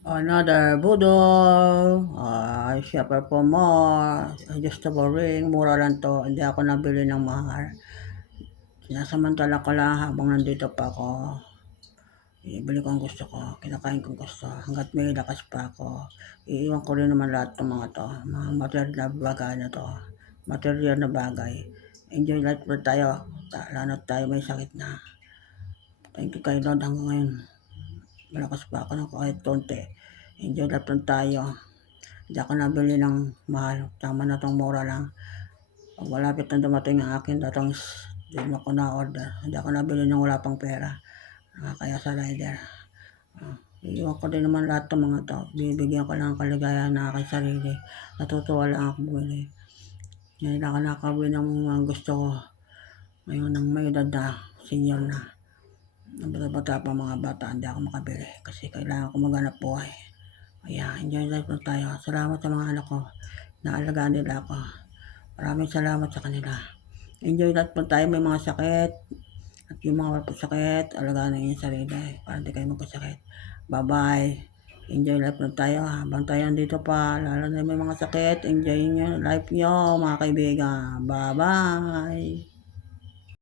Another budol, siyempre for more, adjustable ring, mura lang 'to, hindi ako nabili ng mahal. Sinasamantala ko lang habang nandito pa ako, bibili ko ang gusto ko, kinakain ko ang gusto, hangga't may lakas pa ako. Iiwan ko rin naman lahat 'tong mga 'to, mga materyal na bagay na 'to, materyal na bagay. Enjoy life pa tayo, lalo't tayo may sakit na. Thank you kay Lord hanggang ngayon, malakas pa ako ng kahit konti. Enjoy life lang tayo. Hindi ako nabili ng mahal, tama na 'tong mura lang. Pag malapit na dumating ang aking datang di mo ako na-order. Hindi ako nabili ng wala pang pera, kaya sa rider. Iiwan ko din naman lahat 'tong mga 'to, bibigyan ko lang ng kaligayahan ang aking sarili. Natutuwa lang ako bumili. Ngayon ako nakakabili ng mga gusto ko, ngayon ng may edad na, senior na. Nung bata-bata pa mga bata, hindi ako makabili kasi kailangan ko maghanap buhay. Kaya enjoy life lang tayo. Salamat sa mga anak ko, naalagaan nila ako. Maraming salamat sa kanila. Enjoy life lang tayo, may mga sakit. At yung mga sakit, alagaan ng inyong sarili para hindi kayo magkasakit. Bye-bye. Enjoy life lang tayo habang tayo andito pa. Lalo na may mga sakit, enjoy nyo life nyo mga kaibigan. Bye-bye.